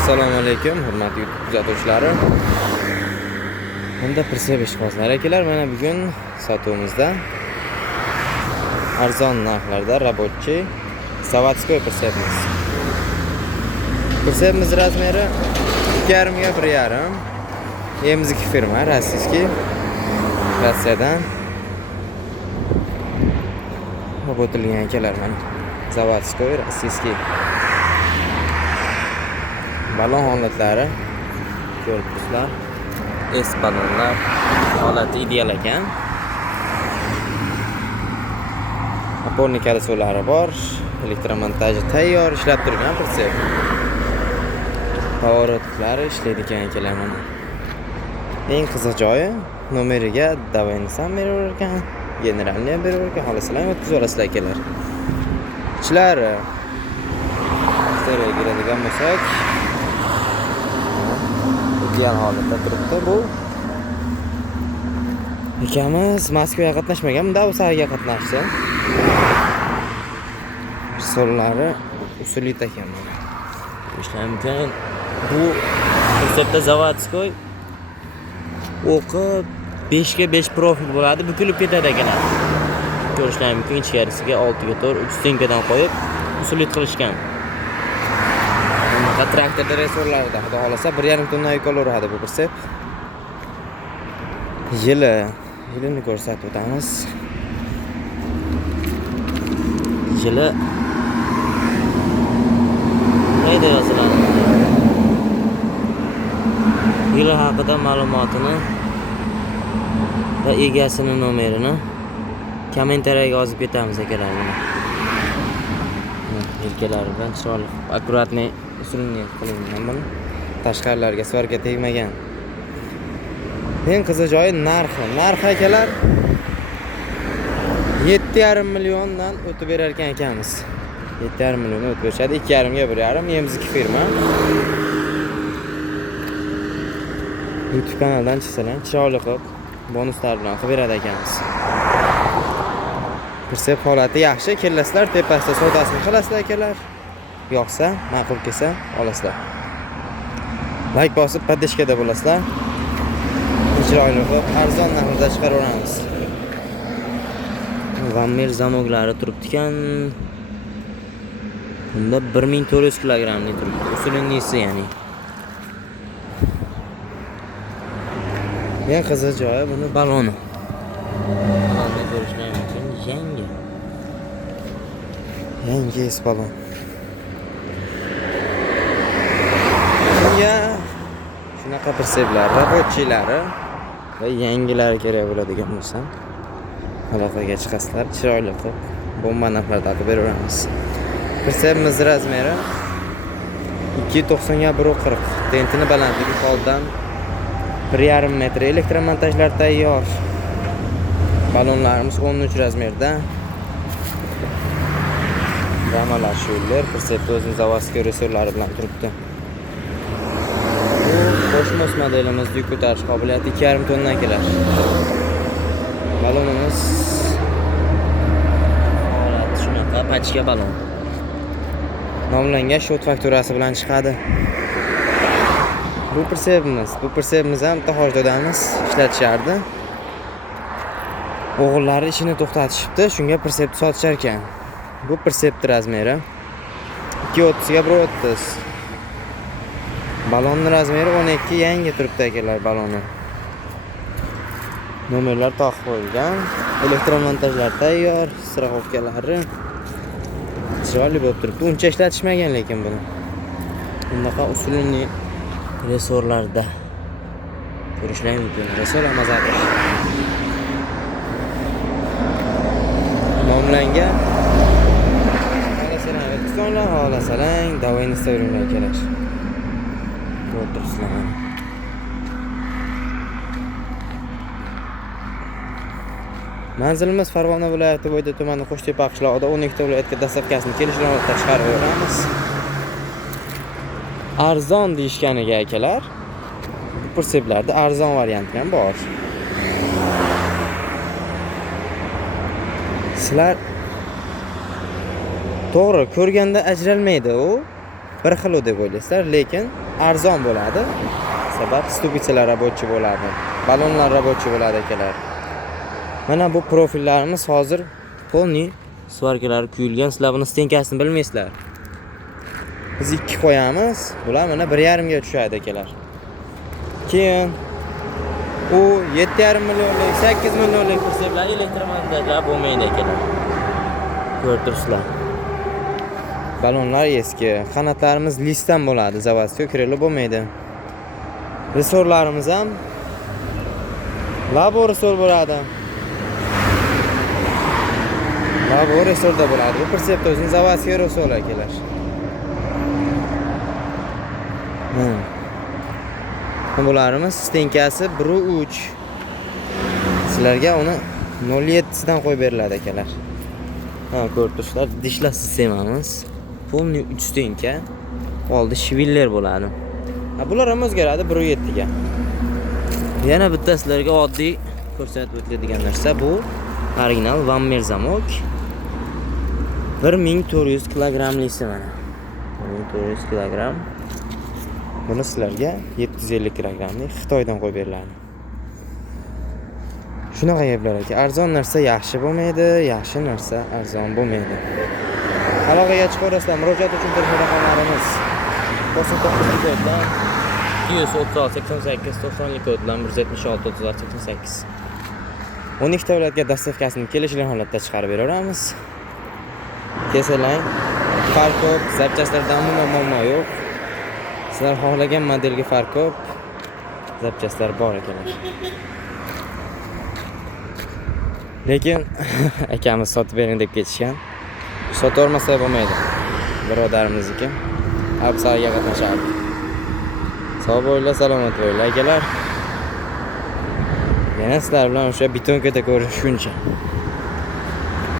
Assalomu alaykum, hurmatli YouTube kuzatuvchilari. Bunda Perseb ishqibozlar akalar, mana bugun sotuvimizda arzon narxlarda рабочий заводской Persebimiz. Persebimiz razmeri 2,5 ga 1,5. Emiziki firma, rossiyskiy. Rossiyadan работалgan akalar mana. Заводской, rossiyskiy. Balon holatlari ko'rib turibsizlar. S balonlar holati ideal ekan. Опорный колесолari bor, elektromontaji tayyor, ishlab turgan Perseb. Поворотлari ishlaydigan akalar mana. Eng qiziq joyi nomeriga davayni ham beraver ekan, generalni ham beraver ekan, xohlasalar o'tkazib olasizlar akalar. Ichlari exteriorga kiradigan bo'lsak, ideal holatda turibdi bu. Ikamiz Moskvaga qatnashmagan, bunda Usaga qatnashdi. Sollari usulli ekan mana. Ishlangan bu Persebda заводской o'qi 5 ga 5 profil bo'ladi, bukilib ketadi ekanlar. Ko'rishlar mumkin, ichkarisiga 6 ga 4 3 stenkadan qo'yib usulli qilishgan. Traktorda resorlarida xudo xolasa 1,5 tonna yuk olaveradi bu Perseb. Yilini ko'rsatib o'tamiz. Yili neyda yoziladi? Yili haqida ma'lumotini va egasini nomerini kommentariyaga yozib ketamiz akalar. Yelkalari bilan chiroyli, akkuratni usulni qilingan buni. Tashqarilarga svarga tegmagan. Eng qiziq joyi narxi. Narxi akalar 7,5 milliondan o'tib berar ekan akamiz. 7,5 million o'tib berishadi. 2,5 ga 1,5. Emiziki firma. YouTube kanaldan chiqsalar, chiroyli qilib bonuslar bilan qilib beradi akamiz. Perseb holati yaxshi, kellasizlar, tepasida savdosini qilasizlar akalar. Yoqsa, ma'qul kelsa olasizlar. Like bosib, podpishkada bo'lasizlar. Chiroyli qilib arzon narxda chiqaraveramiz. Vammer zamoglari turibdi-kan. Bunda 1400 kilogramlik turibdi. Usulinisi ya'ni. Eng qiziq joyi buni baloni. Balonni ko'rishlar mumkin, yangi S balon. Shunaqa Perseblar, rabochiylari va yangilari kerak bo'ladigan bo'lsa, aloqaga chiqasizlar, chiroyli qilib bomba narxlarda qilib beraveramiz. Persebimiz razmeri 2,90 ga 1,40. Tentini balandligi holdan 1,5 metr. Elektromontajlar tayyor. Balonlarimiz 13 razmerda. Ramalar sho'llar Persebda o'zining заводской resurslari bilan turibdi. Kosmos modelimiz yuk ko'tarish qobiliyati 2,5 tonnadan keladi. Balonimiz holati shunaqa, pachka balon. Nomlangan shot fakturasi bilan chiqadi. Bu Persebimiz ham To'xojdodamiz ishlatishardi. O'g'illari ishini to'xtatishibdi, shunga Persebni sotishar ekan. Bu Persebning razmeri 2,30 ga 1,30. Balonning razmeri 12, yangi turibdi akalar baloni. Nomerlar taqib qo'yilgan, elektromontajlar tayyor, straxovkalari chiroyli bo'lib turibdi. Uncha ishlatishmagan lekin buni. Bunaqa usulli resorlarda ko'rishlar mumkin. Resor amazator. Nomlangan xohlasalar, davayni istaveringlar akalar. O'tirsizlar. Manzilimiz Farg'ona viloyati Bo'yda tumani Qo'shtepa qishlog'ida 12 viloyatga dastavkasini kelishlar orqali chiqarib beramiz. Arzon deyishganiga akalar, Perseblarda arzon varianti ham bor. Sizlar to'g'ri ko'rganda ajralmaydi u. Bir xil deb o'ylaysizlar, lekin arzon bo'ladi. Sabab stupitsiyalar rабочий bo'ladi. Balonlar rабочий bo'ladi akalar. Mana bu profillarimiz hozir polni svarkalari kuyilgan. Sizlar buni stenkasini bilmaysizlar. Biz 2 qo'yamiz. Bular mana 1.5 ga tushadi akalar. Keyin u 7.5 millionlik, 8 millionlik kurslar elektromobillar bo'lmaydi akalar. Ko'rib turibsizlar. Balonlar eski. Qanotlarimiz listdan bo'ladi, заводской krilo bo'lmaydi. Resorlarimiz ham labo resor bo'ladi. Labo resorda bo'ladi. Bu Perseptosning заводской resor akalar. Bularimiz stenkasi 1.3. Sizlarga uni 0.7 dan qo'yib beriladi akalar. Ha, ko'rib turibsizlar, dishlar sistemamiz. Polni 3 stenka. Oldi shviller bo'ladi. Ha, bular ham o'zgaradi 1.7 ga. Yana bitta sizlarga oddiy ko'rsatib o'tiladigan narsa bu original Vammer zamok. 1400 kilogramlisi mana. 1400 kilogram. Buni sizlarga 750 kilogramlik Xitoydan qo'yib beriladi. Shunaqa gaplar aka. Arzon narsa yaxshi bo'lmaydi, yaxshi narsa arzon bo'lmaydi. Aloqaga chiqarasizlar. Murojaat uchun telefon raqamlarimiz 99 koddan 236 88 90 koddan 176 36 88. 12 davlatga dastavkasini kelishli holatda chiqarib beraveramiz. Kesalang, farq ko'p, zapchastlardan umuman muammo yo'q. Sizlar xohlagan modelga farq ko'p, zapchastlar bor ekanlar. Lekin akamiz sotib bering deb ketishgan. Sotib olmasa bo'lmaydi. Birodarimizniki. Absaga qatnashadi. Sog' bo'linglar, salomat bo'linglar akalar. Yana sizlar bilan o'sha betonkada ko'rishguncha.